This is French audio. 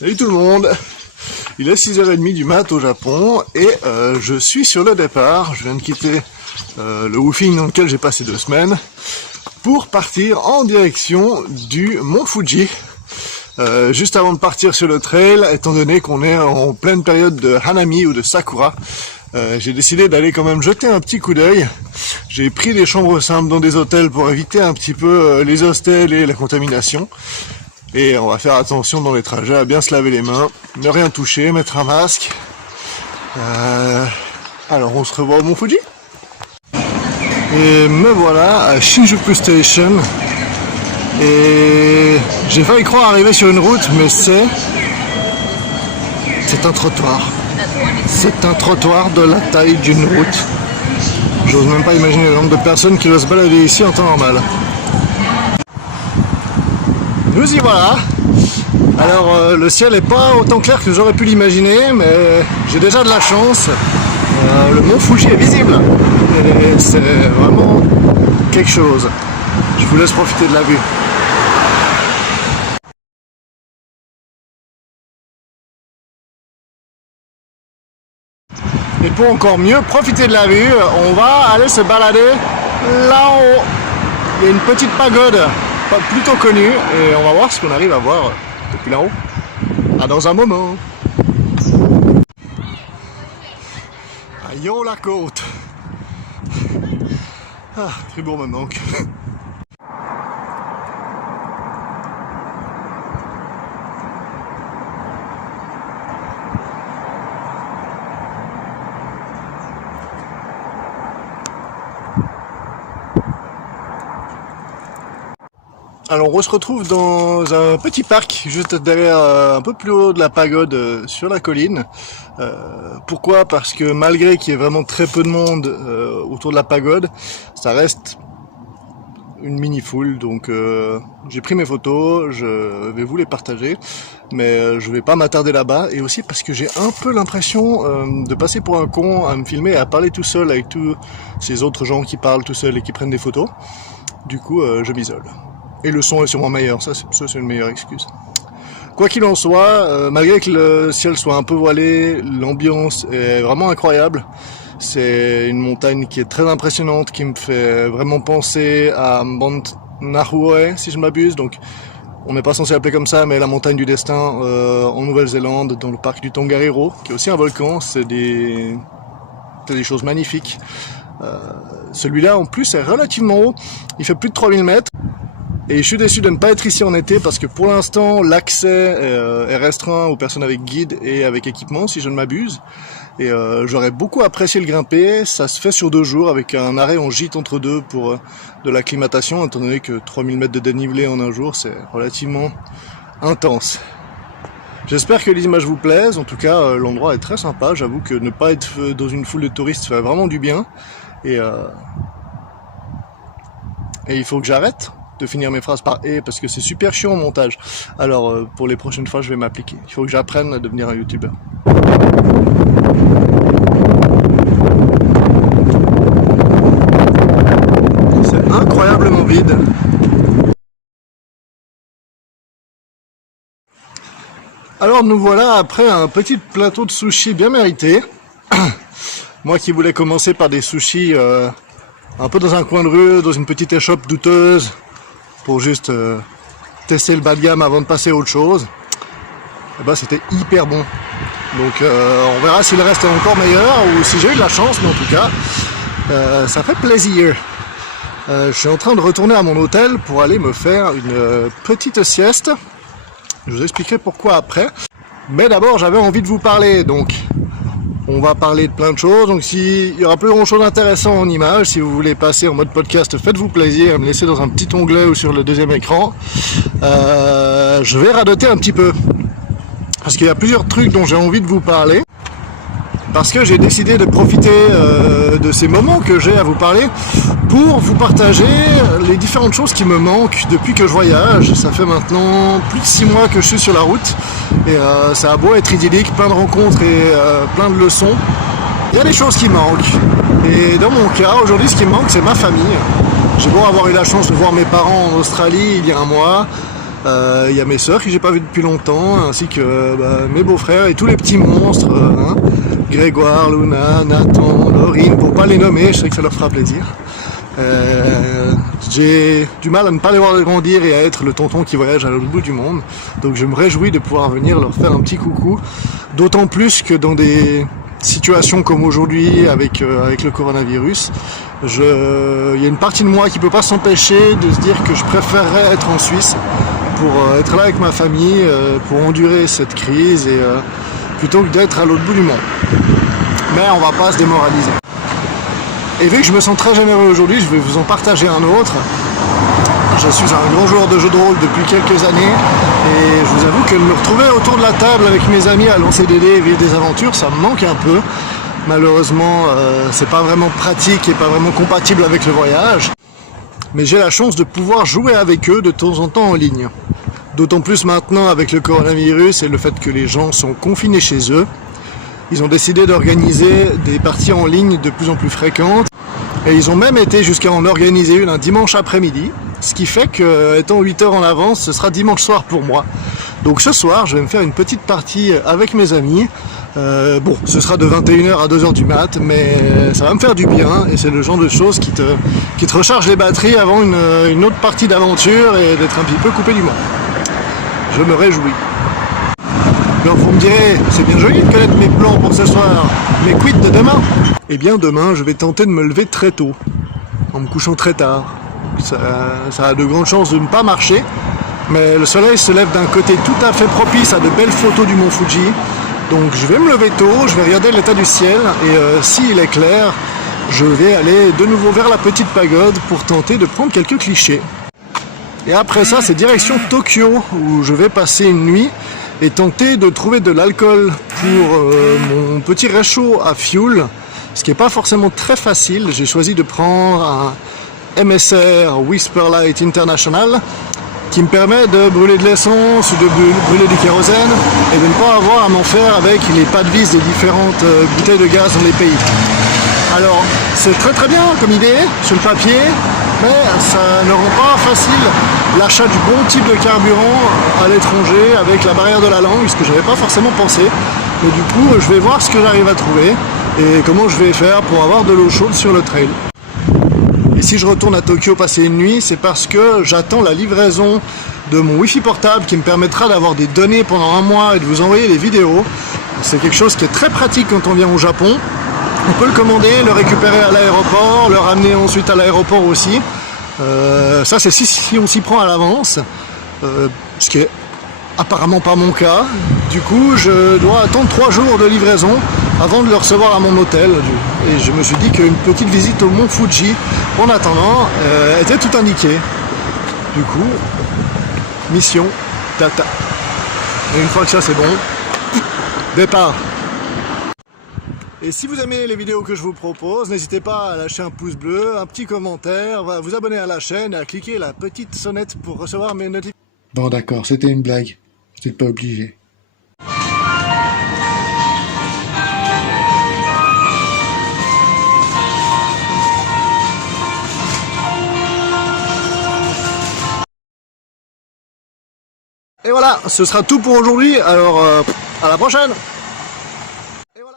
Salut tout le monde. Il est 6h30 du mat au Japon et je suis sur le départ. Je viens de quitter le woofing dans lequel j'ai passé 2 semaines pour partir en direction du mont Fuji. Juste avant de partir sur le trail, étant donné qu'on est en pleine période de Hanami ou de Sakura, j'ai décidé d'aller quand même jeter un petit coup d'œil. J'ai pris des chambres simples dans des hôtels pour éviter un petit peu les hostels et la contamination. Et on va faire attention dans les trajets à bien se laver les mains, ne rien toucher, mettre un masque. Alors on se revoit au mont Fuji. Et me voilà à Shinjuku Station. Et j'ai failli croire arriver sur une route, mais c'est un trottoir. C'est un trottoir de la taille d'une route. J'ose même pas imaginer le nombre de personnes qui doivent se balader ici en temps normal. Nous y voilà. Alors le ciel n'est pas autant clair que j'aurais pu l'imaginer, mais j'ai déjà de la chance. Le mont Fuji est visible. Et c'est vraiment quelque chose. Je vous laisse profiter de la vue. Et pour encore mieux profiter de la vue, on va aller se balader là-haut. Il y a une petite pagode plutôt connue et on va voir ce qu'on arrive à voir depuis là-haut. À dans un moment. Yo la côte. Ah, Fribourg me manque. Alors on se retrouve dans un petit parc juste derrière, un peu plus haut de la pagode sur la colline. Pourquoi? Parce que malgré qu'il y ait vraiment très peu de monde autour de la pagode, ça reste une mini foule. Donc j'ai pris mes photos, je vais vous les partager, mais je vais pas m'attarder là-bas. Et aussi parce que j'ai un peu l'impression de passer pour un con à me filmer et à parler tout seul avec tous ces autres gens qui parlent tout seuls et qui prennent des photos. Du coup je m'isole. Et le son est sûrement meilleur, ça c'est une meilleure excuse. Quoi qu'il en soit, malgré que le ciel soit un peu voilé, l'ambiance est vraiment incroyable. C'est une montagne qui est très impressionnante, qui me fait vraiment penser à Mount Naruhoe, si je ne m'abuse. Donc, on n'est pas censé l'appeler comme ça, mais la montagne du destin en Nouvelle-Zélande, dans le parc du Tongariro, qui est aussi un volcan. C'est des choses magnifiques. Celui-là, en plus, est relativement haut. Il fait plus de 3000 mètres. Et je suis déçu de ne pas être ici en été parce que pour l'instant l'accès est restreint aux personnes avec guide et avec équipement si je ne m'abuse. Et j'aurais beaucoup apprécié le grimper. Ça se fait sur 2 jours avec un arrêt en gîte entre deux pour de l'acclimatation, étant donné que 3000 mètres de dénivelé en un jour c'est relativement intense. J'espère que les images vous plaisent. En tout cas l'endroit est très sympa. J'avoue que ne pas être dans une foule de touristes fait vraiment du bien. Et il faut que j'arrête de finir mes phrases par « et » parce que c'est super chiant au montage. Alors pour les prochaines fois je vais m'appliquer. Il faut que j'apprenne à devenir un youtubeur. C'est incroyablement vide. Alors nous voilà après un petit plateau de sushis bien mérité. Moi qui voulais commencer par des sushis un peu dans un coin de rue, dans une petite échoppe douteuse, pour juste tester le bas de gamme avant de passer à autre chose, et ben c'était hyper bon. Donc on verra si le reste est encore meilleur ou si j'ai eu de la chance, mais en tout cas ça fait plaisir. Je suis en train de retourner à mon hôtel pour aller me faire une petite sieste. Je vous expliquerai pourquoi après. Mais d'abord j'avais envie de vous parler, donc on va parler de plein de choses, donc s'il y aura plus grand chose d'intéressant en images, si vous voulez passer en mode podcast, faites-vous plaisir à me laisser dans un petit onglet ou sur le deuxième écran. Je vais radoter un petit peu, parce qu'il y a plusieurs trucs dont j'ai envie de vous parler, parce que j'ai décidé de profiter de ces moments que j'ai à vous parler pour vous partager les différentes choses qui me manquent depuis que je voyage. Ça fait maintenant plus de 6 mois que je suis sur la route et ça a beau être idyllique, plein de rencontres et plein de leçons, il y a des choses qui manquent. Et dans mon cas, aujourd'hui ce qui me manque c'est ma famille. J'ai beau avoir eu la chance de voir mes parents en Australie il y a 1 mois, Il y a mes sœurs que j'ai pas vues depuis longtemps, ainsi que mes beaux-frères et tous les petits monstres, hein. Grégoire, Luna, Nathan, Laurine, pour pas les nommer, je sais que ça leur fera plaisir. J'ai du mal à ne pas les voir grandir et à être le tonton qui voyage à l'autre bout du monde. Donc je me réjouis de pouvoir venir leur faire un petit coucou. D'autant plus que dans des situations comme aujourd'hui avec le coronavirus, il y a une partie de moi qui peut pas s'empêcher de se dire que je préférerais être en Suisse pour être là avec ma famille, pour endurer cette crise et plutôt que d'être à l'autre bout du monde. Mais on va pas se démoraliser. Et vu que je me sens très généreux aujourd'hui, je vais vous en partager un autre. Je suis un grand joueur de jeux de rôle depuis quelques années et je vous avoue que de me retrouver autour de la table avec mes amis à lancer des dés et vivre des aventures, ça me manque un peu. Malheureusement, c'est pas vraiment pratique et pas vraiment compatible avec le voyage. Mais j'ai la chance de pouvoir jouer avec eux de temps en temps en ligne. D'autant plus maintenant avec le coronavirus et le fait que les gens sont confinés chez eux. Ils ont décidé d'organiser des parties en ligne de plus en plus fréquentes et ils ont même été jusqu'à en organiser une un dimanche après-midi, ce qui fait que, étant 8 heures en avance, ce sera dimanche soir pour moi. Donc ce soir, je vais me faire une petite partie avec mes amis. Bon, ce sera de 21h à 2h du mat, mais ça va me faire du bien et c'est le genre de choses qui te recharge les batteries avant une autre partie d'aventure et d'être un petit peu coupé du monde. Je me réjouis. Alors vous me direz, c'est bien joli de connaître mes plans pour ce soir, mais quid de demain? Eh bien demain, je vais tenter de me lever très tôt, en me couchant très tard. Ça a de grandes chances de ne pas marcher, mais le soleil se lève d'un côté tout à fait propice à de belles photos du mont Fuji. Donc je vais me lever tôt, je vais regarder l'état du ciel, et s'il est clair, je vais aller de nouveau vers la petite pagode pour tenter de prendre quelques clichés. Et après ça, c'est direction Tokyo, où je vais passer une nuit et tenter de trouver de l'alcool pour mon petit réchaud à fuel, ce qui n'est pas forcément très facile. J'ai choisi de prendre un MSR Whisperlight International qui me permet de brûler de l'essence ou de brûler du kérosène et de ne pas avoir à m'en faire avec les pas de vis des différentes bouteilles de gaz dans les pays. Alors, c'est très bien comme idée sur le papier, mais ça ne rend pas facile l'achat du bon type de carburant à l'étranger avec la barrière de la langue, ce que je n'avais pas forcément pensé. Mais du coup, je vais voir ce que j'arrive à trouver et comment je vais faire pour avoir de l'eau chaude sur le trail. Et si je retourne à Tokyo passer une nuit, c'est parce que j'attends la livraison de mon Wi-Fi portable qui me permettra d'avoir des données pendant un mois et de vous envoyer des vidéos. C'est quelque chose qui est très pratique quand on vient au Japon. On peut le commander, le récupérer à l'aéroport, le ramener ensuite à l'aéroport aussi. Ça c'est si on s'y prend à l'avance, ce qui est apparemment pas mon cas. Du coup je dois attendre 3 jours de livraison avant de le recevoir à mon hôtel. Et je me suis dit qu'une petite visite au mont Fuji en attendant était tout indiqué. Du coup, mission data. Et une fois que ça c'est bon, départ. Et si vous aimez les vidéos que je vous propose, n'hésitez pas à lâcher un pouce bleu, un petit commentaire, à vous abonner à la chaîne et à cliquer la petite sonnette pour recevoir mes notifications. Bon d'accord, c'était une blague, vous n'êtes pas obligé. Et voilà, ce sera tout pour aujourd'hui, alors à la prochaine!